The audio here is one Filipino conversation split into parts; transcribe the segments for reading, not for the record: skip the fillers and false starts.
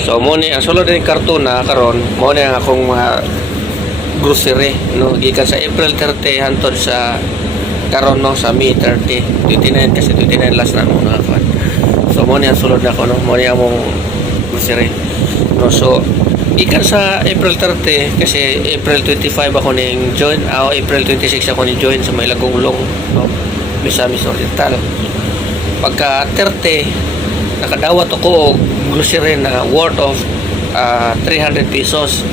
So mo ni ang sulod ni karton na karon mo ni ang akong mga grocery no gikan sa April 30 hantod sa karon no sa May 30 29 kasi 29 last na mo na kwan. So mo ni ang sulod na ko no mo ni among grocery no. So gikan sa April 30 kasi April 25 ako ning join April 26 ako ni join sa may Lagong-Long no Misamis Oriental. Pagka 30 nakadawat ako og grocery na worth of 300 pesos.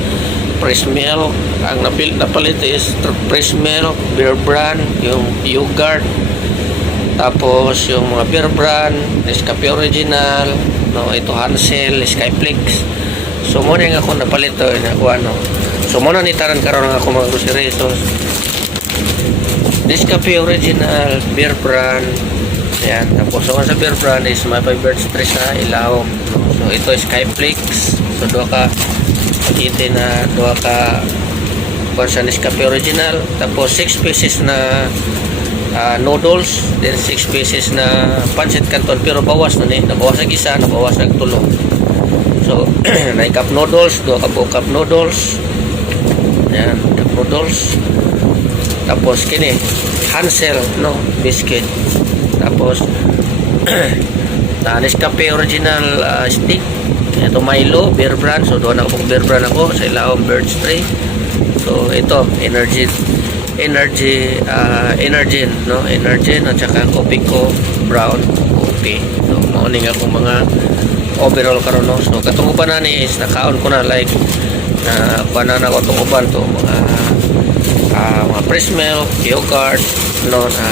Fresh milk ang napalit is fresh milk, Bear Brand, yung yogurt, tapos yung mga Bear Brand, Nescafe Original no, ito Hansel, Skyflix. So mo rin ako napalit to ako ano. So mo na nitaran karon nga ako mga grocery. So Nescafe Original, Bear Brand, yan. Tapos so sa Bear Brand is may 5 birds stress sa ilaw. So ito is Skyflix. So doa ka pakita na doa ka sa Nescafe Original. Tapos 6 pieces na noodles, then 6 pieces na pancit canton pero bawas na ni, nabawas ang isa, nabawas ang tulo. So 9 cup noodles, 2 cup noodles. Yan, cup noodles. Tapos kini Hansel no biscuit. Tapos Nescafe Original stick. Ito Milo, Bear Brand. So doon ako Bear Brand ako sa ilawang bird spray. So ito Energy no, Energen at saka coffee ko brown coffee. So morning ako mga overall karon no. So katong uban na ni is nakaon ko na like na banana ko tong uban to mga fresh milk, yogurt no na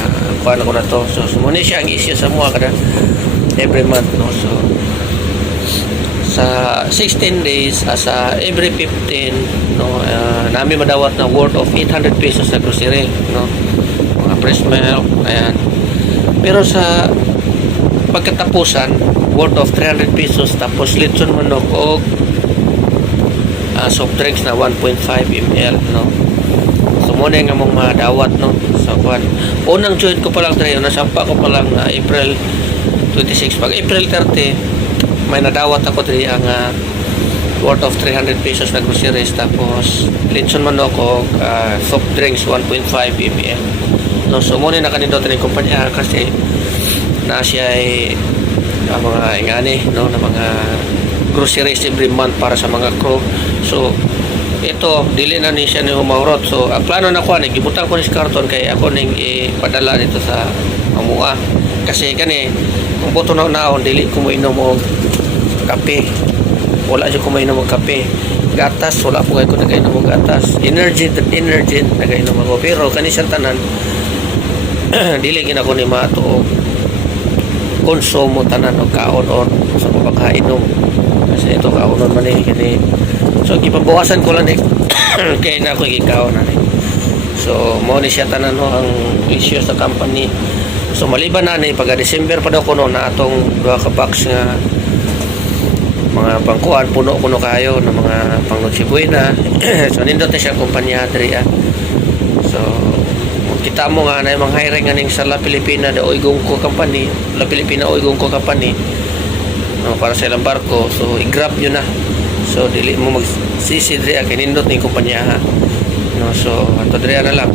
kuan ko na to. So sumuni siya ang issue sa mga kada every month no. So sa 16 days sa every 15 no nami madawat na worth of 800 pesos sa grocery no, mga fresh milk ayan. Pero sa pagkatapusan worth of 300 pesos tapos litson manok o soft drinks na 1.5 ml no. So muna nga mong madawat no sa kwan. Unang join ko pa lang tayo, nasampa ko pa lang April 26. Pag April 30 may nadawat ako diri ang worth of 300 pesos na groceries tapos litson manok o soft drinks 1.5 ml no. So muna na kanindot ni kumpanya kasi na siya ay mga ingani no na mga groceries every month para sa mga crew. So ito dili na ni siya ni humawrot. So ang plano na ko ni gibutang ko ni karton kay ako ning ipadala dito sa amua kasi kani kung buto na naon dili ko mo inom og kape, wala siya kumainom og kape. Gatas wala po kay ko nagainom og gatas. Energy nagainom ako pero kani siyang tanan dili gina ko ni mato og konsumo tanan og kaon or sa pagkainom kasi ito kaonon man ni kini. So gipabawasan ko lang ni kay na ko gikaon na ni. So mo ni siya tanan no ang issue sa company. So maliban na ni pag December pa daw ko no na atong 2 ka box nga mga pangkuan puno kuno kayo ng mga pangnoche buena. So nindot na siya kumpanya diri. So kita mo nga na yung mga hiring aning sa La Pilipina de Oigong ko company, La Pilipina Oigong ko company no, para sa ilang barko. So i-grab nyo na. So dili mo magsisi diri kay nindot ning kumpanya no. So ato diri na lang.